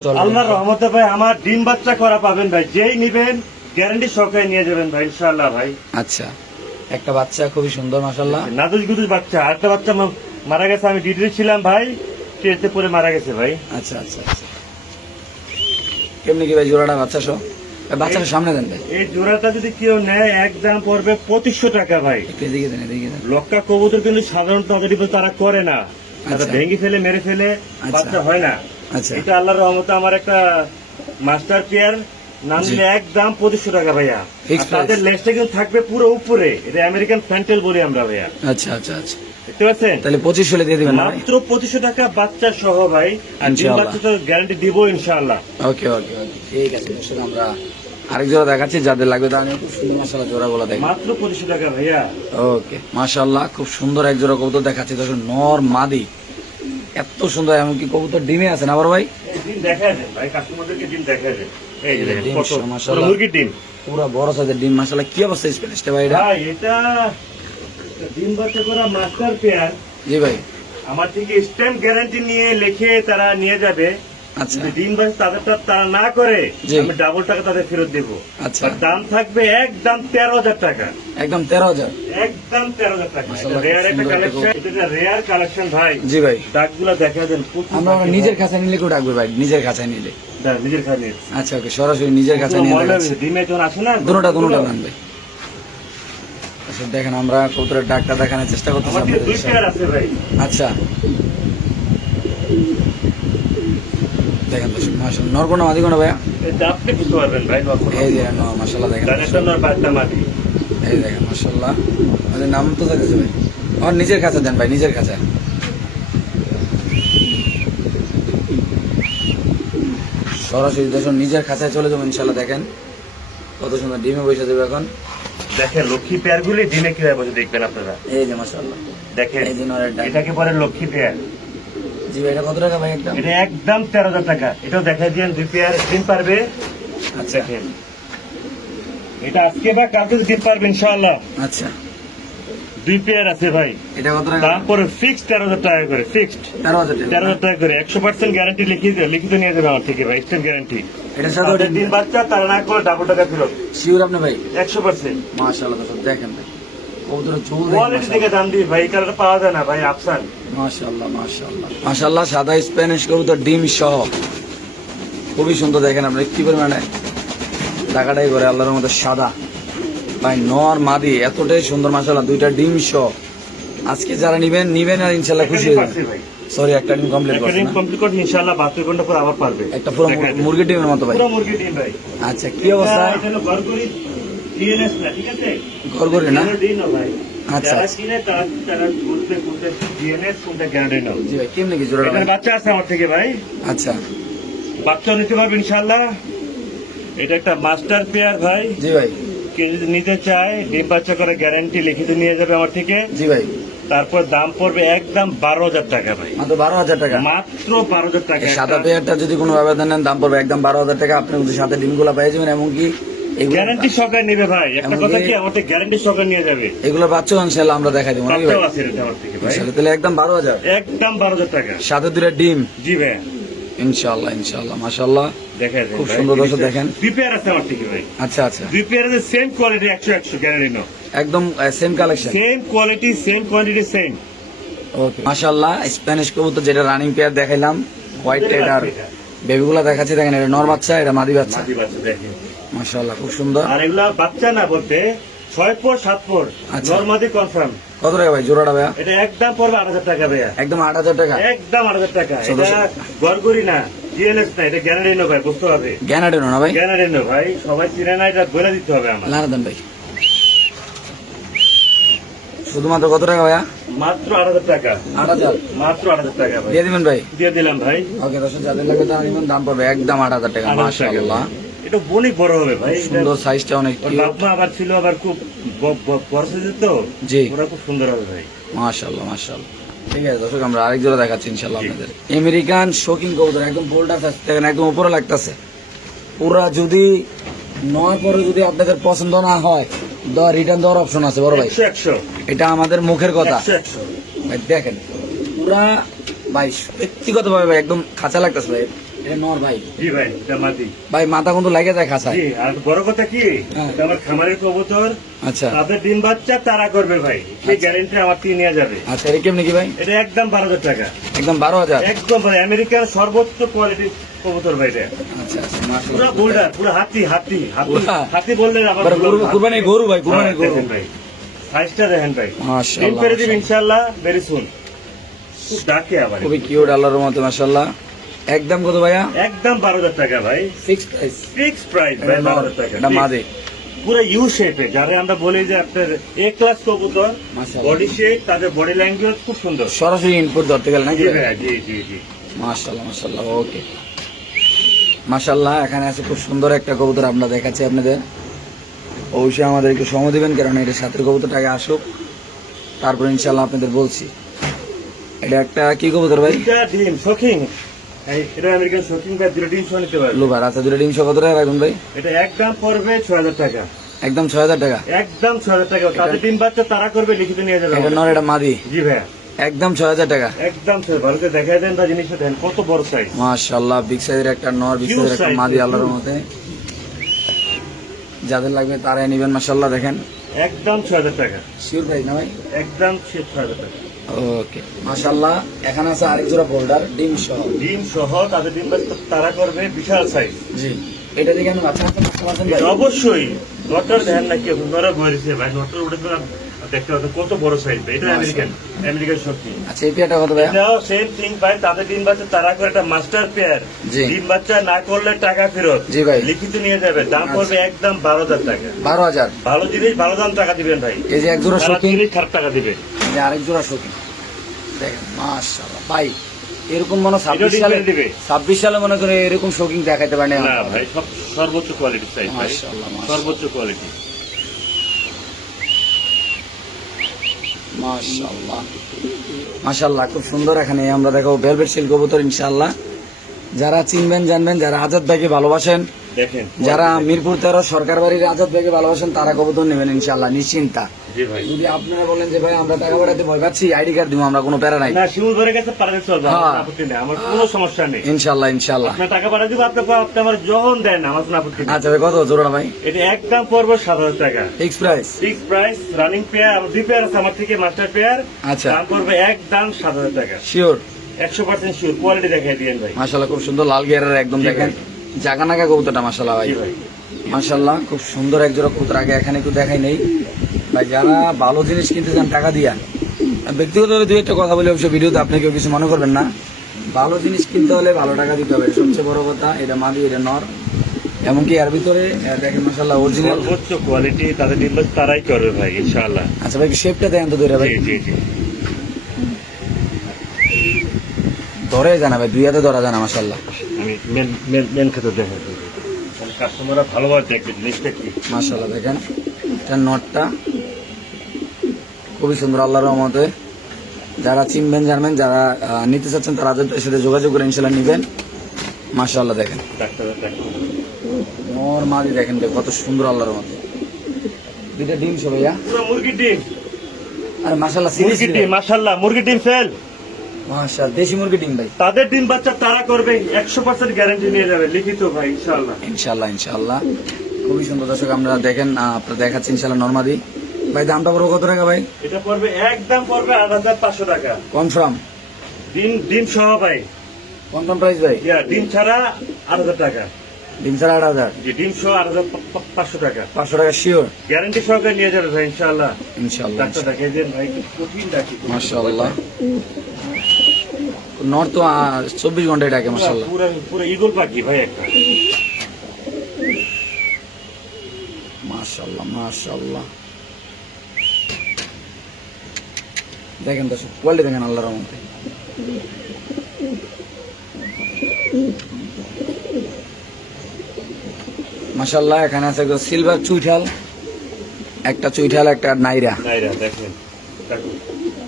আল্লাহর রহমতে ভাই আমার ডিম বাচ্চা করা পাবেন ভাই, যেই নিবেন গ্যারান্টি সহকারে নিয়ে যাবেন ভাই ইনশাআল্লাহ ভাই। আচ্ছা, একটা বাচ্চা খুবই সুন্দর মাশাআল্লাহ। নাদুস গুদুস বাচ্চা, আরেকটা বাচ্চা মারা গেছে, আমি ডিউটিতে ছিলাম ভাই, ট্রেতে পরে মারা গেছে ভাই। আচ্ছা আচ্ছা আচ্ছা, কেমনি কি ভাই জোড়াটা বাচ্চা সহ? বাচ্চাটা সামনে দেন ভাই। এই জোড়াটা যদি কেউ নেয় একদম পড়বে 2500 টাকা ভাই। একটু এদিকে দেন, এদিকে দেন। লক্কা কবুতর কিন্তু সাধারণত অতটুকু তারা করে না, তারা আচ্ছা। ভেঙে ফেলে মেরে ফেলে আচ্ছা। বাচ্চা হয় না। আচ্ছা এটা আল্লাহর রহমতে আমার একটা মাস্টার পেয়ার নাম জি। নিলে একদম 2500 টাকা ভাইয়া। Fixed আর তাদের price। লেজটা কিন্তু থাকবে পুরো উপরে, এটা আমেরিকান ফ্যান্টেল বলি আমরা ভাইয়া, আচ্ছা আচ্ছা আচ্ছা, দেখতে পাচ্ছেন? তাহলে 2500 দিয়ে দিবেন না ভাই? মাত্র 2500 টাকা বাচ্চা সহ ভাই, আর ডিম ইনশাআল্লাহ। বাচ্চা তো গ্যারান্টি দিব ইনশাআল্লাহ। ওকে ওকে ওকে, ঠিক আছে দর্শক, আমরা আরেক জোড়া দেখাচ্ছি, যাদের লাগবে তারা নিয়ে খুব সুন্দর মাশাআল্লাহ জোড়াগুলো দেখেন। মাত্র 2500 টাকা ভাইয়া। ওকে মাশাআল্লাহ, খুব সুন্দর এক জোড়া কবুতর দেখাচ্ছি দর্শক, নর মাদি এত সুন্দর, এমনকি কবুতর ডিমে আছে না বড় ভাই? এই ডিম দেখা দেন ভাই, কাস্টমারদেরকে ডিম দেখা দেন। এই যে দেখেন ডিম কত মাশাআল্লাহ। মুরগির ডিম পুরো বড় সাইজের ডিম মাশাআল্লাহ। কি অবস্থা স্পেশালিস্টে ভাই এটা? ভাই, এটা ডিম বাচ্চা করা মাস্টার পেয়ার, জি ভাই। আমার থেকে স্ট্যাম্প গ্যারান্টি নিয়ে লিখে তারা নিয়ে যাবে। আচ্ছা যদি ডিম বাচ্চা তাদেরটা তারা না করে, জি। আমি ডাবল টাকা তাদের ফেরত দেবো। আচ্ছা। আর দাম থাকবে একদম 13,000 টাকা, একদম 13,000। একদম 13,000 টাকা। মাশাআল্লাহ, রেয়ার খুব একটা সুন্দর একটা কালেকশন, এটা রেয়ার কালেকশন ভাই। জি ভাই, দাগগুলো দেখা দেন, আমরা নিজের খাঁচায় নিলে কেউ ডাকবে ভাই? নিজের খাঁচায় নিলে? নিজের খালি আচ্ছা ওকে, সরাসরি নিজের খাঁচায় নিয়ে দেখাচ্ছি। ডিমে যখন আসে না, দুটোটা দেন ভাই। আচ্ছা দেখেন, আমরা কবুতরের ডাকটা দেখানোর চেষ্টা করতেছি আমার আপনাদের দুই সাথে। পেয়ার আছে ভাই। আচ্ছা দেখেন দর্শক মাশাআল্লাহ, নরকোনা মাদি কোনা ভাইয়া? এটা আপনি বুঝতে পারবেন ভাই। এই যে নর মাশাআল্লাহ, দেখেন ডানেরটা নর, বাচ্চা মাটি। এই দেখেন মাশাআল্লাহ, আমাদের নাম তো থাকতেছে ভাই। আমার নিজের কাছে দেন ভাই, নিজের কাছে। সরাসরি দর্শক নিজের খাঁচায় চলে যাবো ইনশাআল্লাহ। দেখেন কত সুন্দর ডিমে বসে যাবে এখন। দেখেন লক্ষ্মী পেয়ার গুলি ডিমে কিভাবে বসে দেখবেন আপনারা। এই যে মাশাআল্লাহ, দেখেন এই যে নরের ডাক। এটাকে বলে লক্ষ্মী পেয়ার। জি ভাই, এটা কত টাকা ভাই একদম? এটা একদম 13,000 টাকা। এটাও দেখাই দিয়েন, দুই পেয়ার ডিম পারবে। আচ্ছা দেখেন এটা আজকে বা কালকে ডিম পারবে ইনশাআল্লাহ। আচ্ছা, দুই পেয়ার আছে ভাই। এটা কত টাকা? দাম পরে ফিক্সড 13,000 টাকা করে, ফিক্সড 13,000 টাকা। 13,000 টাকা করে। 100% গ্যারান্টি লিখিত নিয়ে যাবে আমার থেকে ভাই, স্ট্যাম্প গ্যারান্টি। এটার সাথে তাদের ডিম বাচ্চা তারা না করে ডাবল টাকা ফেরত, শিওর আপনি ভাই? 100%। মাশাআল্লাহ দর্শক দেখেন ভাই, কবুতরের চুল কোয়ালিটি দেখেন থেকে দাম দিই ভাই, এই কারণে পাওয়া যায় না ভাই, আফসান। মাশাআল্লাহ মাশাআল্লাহ মাশাআল্লাহ। সাদা স্প্যানিশ কবুতর ডিম সহ খুবই সুন্দর, দেখেন আপনি কি পরিমাণে টাকাটাই করে আল্লাহর মধ্যে সাদা ভাই, নর মাদি এতটাই সুন্দর মাশাআল্লাহ, দুইটা ডিম সহ। আজকে যারা নিবেন আর ইনশাআল্লাহ খুশি হয়ে যাবেন। ভাই সরি, একটা ডিম কমপ্লিট একটা করছেন ডিম না? কমপ্লিট করে ইনশাআল্লাহ 72 ঘন্টা পর আবার পারবে। একটা পুরো দেখা যায়। মুরগি ডিমের মতো ভাই। পুরো মুরগি ডিম ভাই। আচ্ছা, কি অবস্থা? এটা হলো গড়গড়ি ডিএনএস না, ঠিক আছে? গড়গড়ি না? ডিএনএস না ভাই। আচ্ছা, যারা আচ্ছা। কিনে তারা বলবে কোনটা ডিএনএস কোনটা গ্যারান্টি নাও। জি ভাই, কেমনে কি জোড়া এখানে ভাই? বাচ্চা আছে আমার থেকে ভাই, আচ্ছা বাচ্চা নিতে পারবে ইনশাআল্লাহ। এটা একটা মাস্টার পেয়ার ভাই, জি ভাই। কেউ যদি নিতে চায় ডিম বাচ্চা করে গ্যারান্টি লিখিত নিয়ে যাবে আমার থেকে। জি ভাই, তারপর দাম পড়বে একদম 12,000 টাকা ভাই, মাত্র 12,000 টাকা। মাত্র 12,000 টাকা। এই সাদা পেয়ারটা যদি কোনো ব্যবধান নেন দাম পড়বে একদম 12,000 টাকা। আপনি যদি সাথে ডিমগুলো পেয়ে যাবেন, এমনকি গ্যারান্টি সহকারে নেবে ভাই। একটা এমনকি- কথা কি, আমার থেকে গ্যারান্টি সহকারে নিয়ে যাবে। এগুলো বাচ্চা ইনশাআল্লাহ আমরা দেখাই দেবো নাকি ভাই? বাচ্চাও আছে এটা আমার থেকে ভাই, ইনশাআল্লাহ, তাহলে একদম 12,000, একদম 12,000 টাকা। সাথে দুটো ডিম। জি ভাই, ইনশাআল্লাহ ইনশাআল্লাহ মাশাআল্লাহ, দেখেন খুব সুন্দর দর্শক দেখেন। দুই পেয়ার আছে আমার থেকে ভাই, আচ্ছা আচ্ছা, দুই পেয়ার আছে সেম কোয়ালিটি, 100 গ্যারান্টি নো, একদম same collection. Same quality same quantity same. Okay মাশাআল্লাহ, স্প্যানিশ কবুতর যেটা রানিং পেয়ার দেখাইলাম, হোয়াইট টেডার বেবিগুলো দেখাচ্ছি, দেখেন এটা নর বাচ্চা, এটা মাদি বাচ্চা। মাদি বাচ্চা দেখেন, মাশাআল্লাহ খুব সুন্দর। আর এগুলা বাচ্চা না বলতে 6 পর 7 পর আচ্ছা। নরমাদি কনফার্ম। কত টাকা ভাই জোড়াটা ভাইয়া? এটা একদম পড়বে 8,000 টাকা ভাইয়া, একদম 8,000 টাকা। একদম 8,000 টাকা। চলো, এটা গড়গড়ি না, জিএনএস না, এটা গ্যারান্টি নো ভাই, বুঝতে হবে। গ্যানাডেনো না ভাই? গ্যারান্টি নো ভাই, সবাই চিনে না, এটা বলে দিতে হবে আমার। লানা দেন ভাই। শুধুমাত্র কত টাকা ভাইয়া? মাত্র 8,000 টাকা, 8,000 মাত্র 8,000 টাকা ভাই, দিয়ে দিবেন ভাই? দিয়ে দিলাম ভাই। ওকে দর্শক, যাদের লাগবে তারা নিবেন, দাম পড়বে একদম 8,000 টাকা। 8,000 টাকা মাশাআল্লাহ, এটা অনেক বড় হবে ভাই, সুন্দর সাইজটা অনেক ওর কিউট। বাপমা আবার ছিল, আবার খুব বড় সাইজের তো, জি। ওরা খুব সুন্দর হবে ভাই। মাশাআল্লাহ মাশাআল্লাহ। ঠিক আছে দর্শক, আমরা আরেক জোড়া দেখাচ্ছি ইনশাআল্লাহ আপনাদের। আমেরিকান শোকিং কবুতর, একদম বোল্ডার দেখেন, একদম উপরে লাগতেছে পুরা। যদি নয় পরে যদি আপনাদের পছন্দ না হয়, রিটার্ন দেওয়ার অপশন আছে বড় ভাই। 100 এটা আমাদের মুখের কথা 100 ভাই। দেখেন পুরা ভাই, ব্যক্তিগত ভাবে ভাই একদম খাঁচা লাগতেছে ভাই। এটা নর ভাই। জি ভাই, এটা মাদি। ভাই মাথা কিন্তু লাগে যায় খাঁচায়। জি, আর বড় কথা কি, হ্যাঁ। এটা আমার খামারের কবুতর, আচ্ছা তাদের ডিম বাচ্চা তারা করবে ভাই, সেই গ্যারেন্টি আমার থেকে নিয়ে যাবে। আচ্ছা, এটা কেমনি কি ভাই? এটা একদম 12,000 টাকা। একদম 12,000। একদম ভাই, আমেরিকার সর্বোচ্চ কোয়ালিটির কবুতর ভাই এটা। আচ্ছা আচ্ছা, পুরো মাশাআল্লাহ। বোল্ডার, পুরো হাতি হাতি হাতি পুরা। হাতি বললে আবার এবার বললাম না। কুরবানির গরু ভাই, কুরবানির হ্যাঁ, গরু। দেখেন ভাই, সাইজটা দেখেন ভাই। মাশাআল্লাহ, ডিম পেরে দিন মাশাআল্লাহ। ইনশাআল্লাহ ভেরি সুন। খুব ডাকে আবার। খুবই কিউট আল্লাহর রহমতে মাশাআল্লাহ। একদম কত ভাইয়া? একদম 12,000 টাকা ভাই, ফিক্স প্রাইস। ফিক্স প্রাইস ভাই, 12,000 টাকা। এটা মাদে। পুরো ইউ শেপে, যারা আমরা বলি যে আপনার এ ক্লাস কবুতর, মাশাআল্লাহ। বডি শেপ, তাদের বডি ল্যাঙ্গুয়েজ খুব সুন্দর। সরাসরি ইনপুট ধরতে গেল নাকি জি ভাই? ভাই, জি জি জি। মাশাআল্লাহ মাশাআল্লাহ, ওকে। মাশাআল্লাহ, এখানে আছে খুব সুন্দর একটা কবুতর আমরা দেখাচ্ছি আপনাদের। অবশ্যই আমাদের একটু সময় দিবেন, কারণ এটা সাথে কবুতরটাকে আসুক, তারপর ইনশাআল্লাহ আপনাদের বলছি। এটা একটা কি কবুতর ভাই? এটা ডিম শোকিং, এটা আমেরিকান শোকিং ভাই, দুটো ডিম সহ নিতে পারবে। লুবার। আচ্ছা, দুটো ডিম কত টাকা রাখবেন ভাই? এটা একদম পড়বে 6,000 টাকা। একদম 6,000 টাকা। একদম 6,000 টাকা। তাদের ডিম বাচ্চা তারা করবে, লিখিত নিয়ে যাবে এটা আমাদের। নর, এটা মাদি। জি ভাইয়া, একদম 6,000 টাকা। একদম ভালো করে দেখাই দেন বা জিনিসটা দেন, কত বড় সাইজ। মাশাআল্লাহ, বিগ সাইজের একটা নর, বিগ Huge সাইজের একটা size, মাদি huge. আল্লাহর মতে। যাদের লাগবে তারাই নেবেন মাশাআল্লাহ। দেখেন, একদম 6,000 টাকা। শিওর প্রাইস না ভাই? একদম 6,000 টাকা। ওকে মাশাআল্লাহ। এখানে আছে আরেক জোড়া বোল্ডার ডিম সহ। ডিম সহ তাদের ডিম বাচ্চা তারা করবে, বিশাল সাইজ। জি, এটা দেখে আমি বাচ্চা বাচ্চা মারতে পারছেন ভাই? অবশ্যই নটর দেখেন না, কি নরা বইছে ভাই, নটর উঠে দেখতে পাচ্ছেন কত বড় সাইজ ভাই। এটা আমেরিকান, আমেরিকান শক্তি। আচ্ছা, এই পেয়ারটা কত ভাই? এটাও সেম থিং ভাই, তাদের ডিম বাচ্চা তারা করে, একটা মাস্টার পেয়ার। জি। ডিম বাচ্চা না করলে টাকা ফেরত। জি ভাই। লিখিত নিয়ে যাবে, দাম পড়বে একদম 12,000 টাকা। 12,000। ভালো জিনিস ভালো দাম টাকা দিবেন ভাই, এই যে এক জোড়া খারাপ শৌখিন, জিনিস খারাপ টাকা দিবে। এই যে আরেক জোড়া শৌখিন। দেখেন মাশাআল্লাহ ভাই, এরকম মনে হয় এটাও 26 ডিম সালে, পেড়ে দিবে। 26 সালে মনে করে এরকম শৌখিন দেখাইতে পারেনি না আমরা। ভাই, সব সর্বোচ্চ কোয়ালিটি সাইজ ভাই, মাশাআল্লাহ, মাশাআল্লাহ। সর্বোচ্চ কোয়ালিটি। মাশাআল্লাহ মাশাআল্লাহ, খুব সুন্দর। এখানে আমরা দেখো ভেলভেট সিল্ক কবুতর ইনশাআল্লাহ। যারা চিনবেন জানবেন, যারা আজাদ ভাইকে ভালোবাসেন, দেখেন যারা মিরপুর 13 সরকার বাড়ির আজাদ ভাইকে ভালোবাসেন, তারা কবুতর নেবেন ইনশাআল্লাহ নিশ্চিন্তা। জি ভাই। যদি আপনারা বলেন যে ভাই আমরা টাকা পাঠাতে ভয় পাচ্ছি, আইডি কার্ড দিব, আমরা কোনো প্যারা নাই। না, শিমুল ভরে গেছে পাঠাতে চলবে, আমার হ্যাঁ। কোনো আপত্তি নেই, আমার কোনো সমস্যা নেই। ইনশাআল্লাহ ইনশাআল্লাহ। আপনার টাকা পাঠা দিব, আপনি আমার যখন দেন আমার কোনো আপত্তি নেই। আচ্ছা ভাই, কত জোড়া ভাই? এটা একদম পড়বে 7,000 টাকা। Fix price. Fix price, running pair, আমার 2 পেয়ার আছে আমার থেকে, মাস্টার পেয়ার। আচ্ছা। দাম পড়বে একদম 7,000 টাকা। শিওর? 100% শিওর, কোয়ালিটি দেখাই দিয়েন ভাই। মাশাআল্লাহ, খুব সুন্দর লাল গিয়ারের একদম জি দেখেন ভাই। জাগা নাগা কবুতরটা মাশাআল্লাহ ভাই। জি ভাই। মাশাআল্লাহ, খুব সুন্দর এক জোড়া কবুতর। আগে এখানে একটু দেখাই নেই ভাই, যারা ভালো জিনিস কিনতে চান টাকা দিয়া, ব্যক্তিগতভাবে দুই একটা কথা বলি, অবশ্য ভিডিওতে আপনি কেউ কিছু মনে করবেন না। ভালো জিনিস কিনতে হলে ভালো টাকা দিতে হবে, সবচেয়ে বড় কথা। এটা মাদি, এটা নর, এমনকি এর ভিতরে দেখেন মাশাআল্লাহ অরিজিনাল। সর্বোচ্চ কোয়ালিটি তাদের ডিম বাচ্চা তারাই করবে ভাই ইনশাআল্লাহ। আচ্ছা ভাই, শেপটা দেন তো ধরে ভাই, জি জি জি। ধরে জানা ভাই, দুই হাতে ধরা জানা মাশাআল্লাহ। আমি মেন ক্ষেত্রে দেখাই দিই, কাস্টমাররা ভালোভাবে দেখবে জিনিসটা কি। মাশাআল্লাহ দেখেন, এটা নটটা খুবই সুন্দর আল্লাহর রহমতে। যারা চিনবেন জানবেন, যারা নিতে চাচ্ছেন, তারা আজাদের সাথে যোগাযোগ করে ইনশাআল্লাহ নিবেন। মাশাআল্লাহ দেখেন, ডাক্তার দেখো, নর মাদি দেখেন ভাই, কত সুন্দর আল্লাহর মতো। দুইটা ডিম সব ভাইয়া। পুরো মুরগির ডিম, আরে মাশাআল্লাহ, মুরগির সিরিয়াসলি ডিম, মাশাআল্লাহ মুরগির ডিম ফেল। মাশাআল্লাহ, দেশি মুরগি ডিম ভাই। তাদের ডিম বাচ্চা তারা করবে, 100% গ্যারান্টি নিয়ে যাবে, লিখিত ভাই ইনশাআল্লাহ। ইনশাআল্লাহ ইনশাআল্লাহ, খুবই সুন্দর। দর্শক আমরা দেখেন, আপনার দেখাচ্ছি ইনশাআল্লাহ নরমাদি ভাই। দামটা পড়বে কত টাকা ভাই? এটা পড়বে একদম পড়বে 8,500 টাকা। কনফার্ম? ডিম সহ ভাই, কনফার্ম প্রাইস ভাই? ডিম ছাড়া 8,000 টাকা। ডিম ছাড়া 8,000? জি, ডিম সহ 8,500 টাকা। 500 টাকা শিওর? গ্যারান্টি সহকারে নিয়ে যাবে ভাই ইনশাআল্লাহ। ইনশাআল্লাহ ডাক্তার দেখাই দেন ভাই, খুব কঠিন ডাকি। মাশাআল্লাহ, নর তো 24 ঘন্টায় ডাকে মাশাআল্লাহ। পুরো পুরো ঈগল পাখি ভাই একটা। মাশাআল্লাহ মাশাআল্লাহ, দেখেন দর্শক কোয়ালিটি দেখেন আল্লাহর রহমতে। মাশাআল্লাহ, এখানে আছে একদম সিলভার চুইঠাল, একটা চুইঠাল, একটা নাইরা। নাইরা দেখেন, দেখো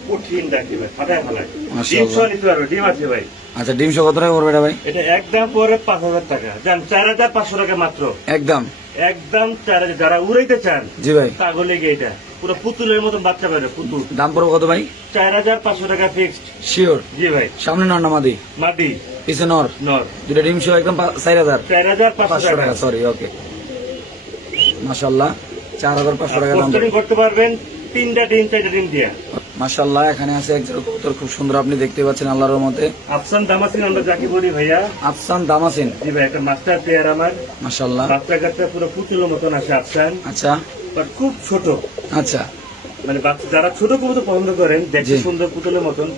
কঠিন ডাকি ভাই, ফাটায় ফালায়। মাশাআল্লাহ। ডিম সহ নিতে পারবে, ডিম আছে ভাই। আচ্ছা, ডিম কত টাকা পড়বে এটা ভাই? এটা একদম পরে 5,000 টাকা, যান 4,500 টাকা মাত্র। একদম একদম 4,000। যারা উড়াইতে চান জি ভাই, তাহলে গিয়ে এটা পুরো পুতুলের মতন বাচ্চা পাবে, পুতুল। দাম পড়বে কত ভাই? 4,500 টাকা ফিক্সড। শিওর? জি ভাই। সামনে নর না মাদি? মাদি। পিছে নর নর দুটো ডিম সহ একদম 4,500 4,500 টাকা, সরি, ওকে। মাশাল্লাহ 4,500 টাকা দাম। পোস্টারিং করতে পারবেন 3টা ডিম 4টা ডিম দিয়ে। মাশাল্লাহ এখানে আছে এক জোড়া কবুতর, খুব সুন্দর, আপনি দেখতে পাচ্ছেন আল্লাহর রহমতে। আফসান দামাসিন আমরা যাকে বলি ভাইয়া, আফসান দামাসিন, জি ভাই, একটা মাস্টার প্লেয়ার আমার। মাশাল্লাহ। বাচ্চা কাচ্চা পুরো পুতুলের মতন আছে আফসান, আচ্ছা বাট খুব ছোট। আচ্ছা, মানে যারা ছোট কবুতর পছন্দ করেন, দেখতে জি। সুন্দর পুতুলের মতন,